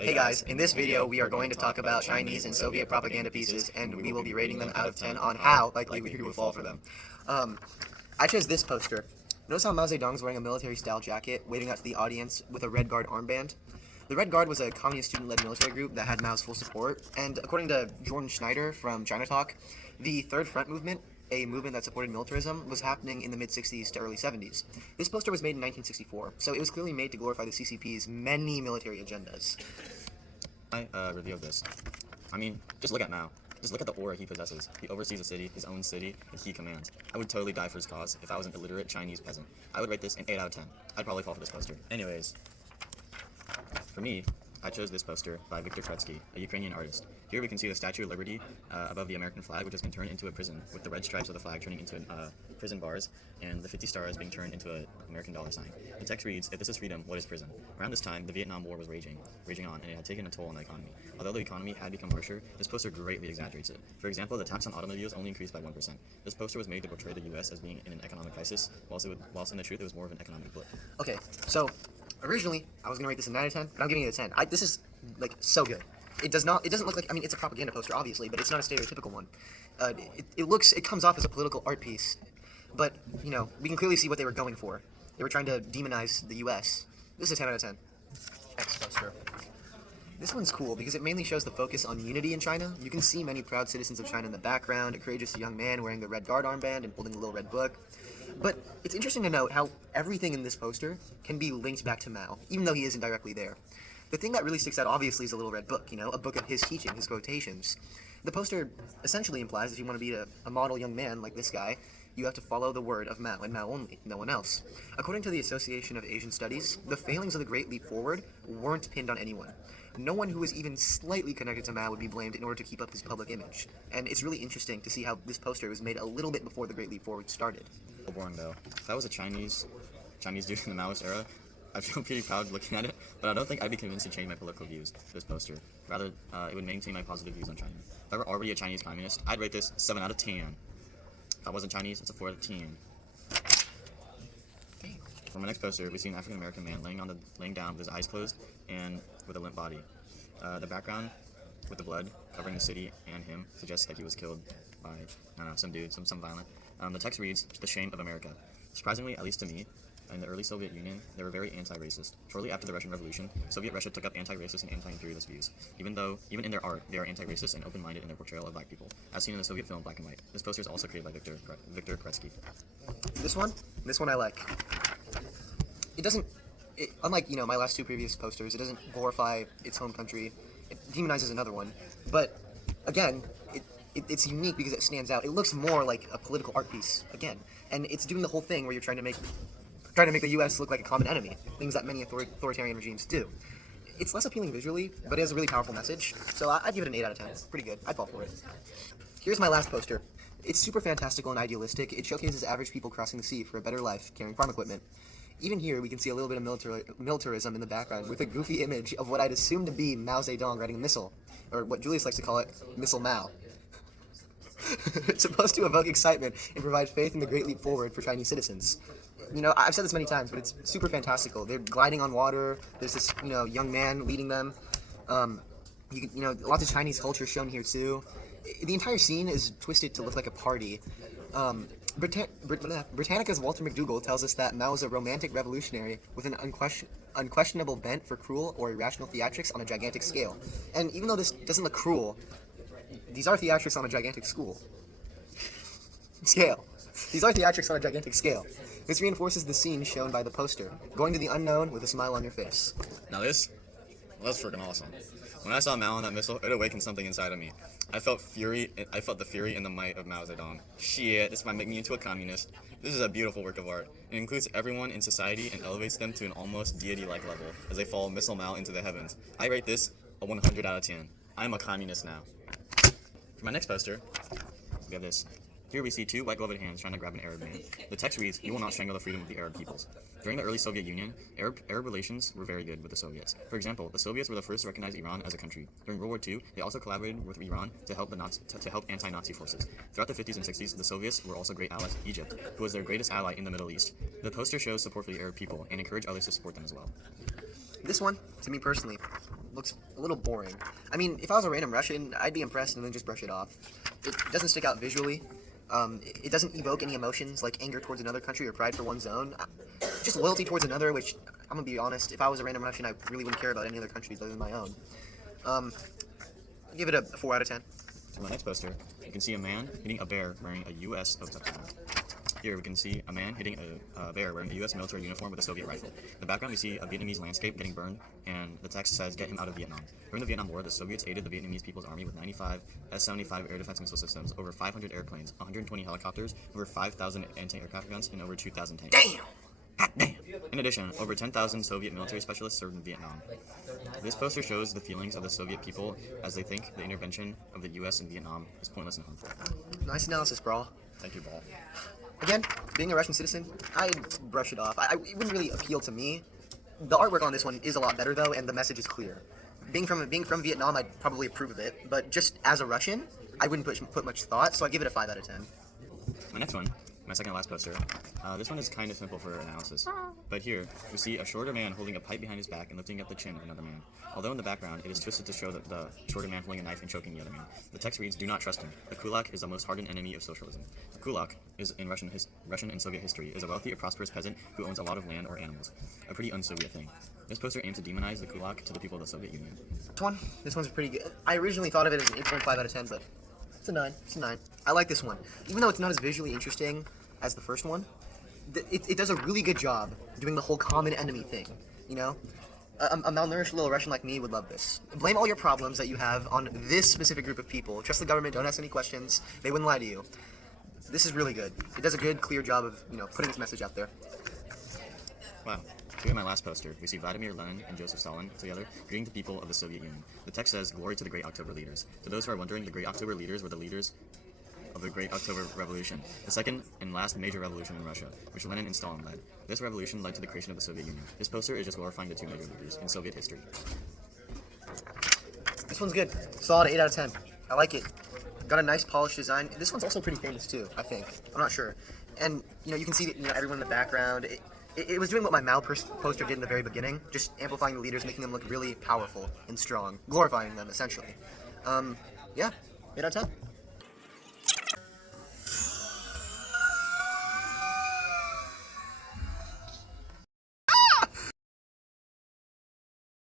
Hey guys, in this video we are going to talk about Chinese and Soviet propaganda pieces, and we will be rating them out of 10 on how likely we would fall for them. I chose this poster. Notice how Mao Zedong's wearing a military-style jacket, waving out to the audience with a Red Guard armband. The Red Guard was a communist student-led military group that had Mao's full support, and according to Jordan Schneider from China Talk, the Third Front movement, a movement that supported militarism, was happening in the mid-60s to early 70s. This poster was made in 1964, so it was clearly made to glorify the CCP's many military agendas. I review of this. I mean, just look at Mao. Just look at the aura he possesses. He oversees a city, his own city, that he commands. I would totally die for his cause if I was an illiterate Chinese peasant. I would rate this an 8 out of 10. I'd probably fall for this poster. Anyways, for me, I chose this poster by Viktor Kretsky, a Ukrainian artist. Here we can see the Statue of Liberty above the American flag, which has been turned into a prison, with the red stripes of the flag turning into prison bars, and the 50 stars being turned into an American dollar sign. The text reads, "If this is freedom, what is prison?" Around this time, the Vietnam War was raging on, and it had taken a toll on the economy. Although the economy had become harsher, this poster greatly exaggerates it. For example, the tax on automobiles only increased by 1%. This poster was made to portray the U.S. as being in an economic crisis, whilst in the truth it was more of an economic blip. Okay, so originally I was gonna rate this a 9 out of 10, but I'm giving it a 10. This is like so good. It doesn't look like, I mean, it's a propaganda poster obviously, but it's not a stereotypical one. It comes off as a political art piece, but you know, we can clearly see what they were going for. They were trying to demonize the U.S. This is a 10 out of 10. Next poster. This one's cool because it mainly shows the focus on unity in China. You can see many proud citizens of China in the background, a courageous young man wearing the Red Guard armband and holding a little red book. But it's interesting to note how everything in this poster can be linked back to Mao, even though he isn't directly there. The thing that really sticks out obviously is a little red book, you know, a book of his teaching, his quotations. The poster essentially implies if you want to be a model young man like this guy, you have to follow the word of Mao and Mao only, no one else. According to the Association of Asian Studies, the failings of the Great Leap Forward weren't pinned on anyone. No one who was even slightly connected to Mao would be blamed in order to keep up his public image. And it's really interesting to see how this poster was made a little bit before the Great Leap Forward started. Boring though. If I was a Chinese dude in the Maoist era, I feel pretty proud looking at it, but I don't think I'd be convinced to change my political views for this poster. Rather, it would maintain my positive views on China. If I were already a Chinese communist, I'd rate this 7 out of 10. If I wasn't Chinese, it's a 4 out of 10. For my next poster, we see an African American man laying down with his eyes closed and with a limp body. The background with the blood covering the city and him suggests that he was killed by, I don't know, some dude, some violent. The text reads, "The shame of America." Surprisingly, at least to me, in the early Soviet Union, they were very anti-racist. Shortly after the Russian Revolution, Soviet Russia took up anti-racist and anti-imperialist views. Even in their art, they are anti-racist and open-minded in their portrayal of black people, as seen in the Soviet film Black and White. This poster is also created by Viktor Kretsky. This one I like. Unlike, you know, my last two previous posters, it doesn't glorify its home country. It demonizes another one. But, again, it's unique because it stands out. It looks more like a political art piece, again. And it's doing the whole thing where you're trying to make the U.S. look like a common enemy, things that many authoritarian regimes do. It's less appealing visually, but it has a really powerful message. So I'd give it an 8 out of 10. It's pretty good. I'd fall for it. Here's my last poster. It's super fantastical and idealistic. It showcases average people crossing the sea for a better life, carrying farm equipment. Even here, we can see a little bit of militarism in the background with a goofy image of what I'd assume to be Mao Zedong riding a missile, or what Julius likes to call it, Missile Mao. It's supposed to evoke excitement and provide faith in the Great Leap Forward for Chinese citizens. You know, I've said this many times, but it's super fantastical. They're gliding on water. There's this, you know, young man leading them. Lots of Chinese culture shown here too. The entire scene is twisted to look like a party. Britannica's Walter McDougall tells us that Mao was a romantic revolutionary with an unquestionable bent for cruel or irrational theatrics on a gigantic scale. And even though this doesn't look cruel, these are theatrics on a gigantic scale. These are theatrics on a gigantic scale. This reinforces the scene shown by the poster, going to the unknown with a smile on your face. Now that's freaking awesome. When I saw Mao on that missile, it awakened something inside of me. I felt the fury and the might of Mao Zedong. Shit, this might make me into a communist. This is a beautiful work of art. It includes everyone in society and elevates them to an almost deity-like level as they follow Missile Mao into the heavens. I rate this a 100 out of 10. I am a communist now. For my next poster, we have this. Here we see two white-gloved hands trying to grab an Arab man. The text reads, "You will not strangle the freedom of the Arab peoples." During the early Soviet Union, Arab relations were very good with the Soviets. For example, the Soviets were the first to recognize Iran as a country. During World War II, they also collaborated with Iran to help anti-Nazi forces. Throughout the 50s and 60s, the Soviets were also great allies of Egypt, who was their greatest ally in the Middle East. The poster shows support for the Arab people and encouraged others to support them as well. This one, to me personally, looks a little boring. I mean, if I was a random Russian, I'd be impressed and then just brush it off. It doesn't stick out visually. It doesn't evoke any emotions like anger towards another country or pride for one's own. Just loyalty towards another, which, I'm gonna be honest, if I was a random Russian, I really wouldn't care about any other countries other than my own. I'd give it a 4 out of 10. On the next poster, you can see a man hitting a bear wearing a U.S. Oh, sorry. Here we can see a man hitting a bear wearing a U.S. military uniform with a Soviet rifle. In the background, we see a Vietnamese landscape getting burned, and the text says, "Get him out of Vietnam." During the Vietnam War, the Soviets aided the Vietnamese People's Army with 95 S-75 air defense missile systems, over 500 airplanes, 120 helicopters, over 5,000 anti-aircraft guns, and over 2,000 tanks. Damn! God damn! In addition, over 10,000 Soviet military specialists served in Vietnam. This poster shows the feelings of the Soviet people as they think the intervention of the U.S. in Vietnam is pointless and harmful. Nice analysis, Brawl. Thank you, Ball. Again, being a Russian citizen, I'd brush it off. It wouldn't really appeal to me. The artwork on this one is a lot better though, and the message is clear. Being from Vietnam, I'd probably approve of it, but just as a Russian, I wouldn't put much thought, so I'd give it a 5 out of 10. My next one, my second to last poster. This one is kind of simple for analysis. But here, we see a shorter man holding a pipe behind his back and lifting up the chin of another man. Although in the background, it is twisted to show that the shorter man holding a knife and choking the other man. The text reads, "Do not trust him. The kulak is the most hardened enemy of socialism." The kulak is, in Russian and Soviet history, is a wealthy or prosperous peasant who owns a lot of land or animals. A pretty un-Soviet thing. This poster aims to demonize the kulak to the people of the Soviet Union. This one's pretty good. I originally thought of it as an 8.5 out of 10, but it's a 9. It's a 9. I like this one. Even though it's not as visually interesting as the first one, it does a really good job doing the whole common enemy thing, you know? A malnourished little Russian like me would love this. Blame all your problems that you have on this specific group of people. Trust the government, don't ask any questions. They wouldn't lie to you. This is really good. It does a good, clear job of, putting this message out there. Wow. Here in my last poster, we see Vladimir Lenin and Joseph Stalin together greeting the people of the Soviet Union. The text says, "Glory to the Great October leaders." To those who are wondering, the Great October leaders were the leaders of the Great October Revolution, the second and last major revolution in Russia, which Lenin and Stalin led. This revolution led to the creation of the Soviet Union. This poster is just glorifying the two major leaders in Soviet history. This one's good. Solid 8 out of 10. I like it. Got a nice polished design. This one's also pretty famous too, I think. I'm not sure. And, you can see that, everyone in the background. It was doing what my Mao poster did in the very beginning, just amplifying the leaders, making them look really powerful and strong, glorifying them, essentially. Yeah, 8 out of 10.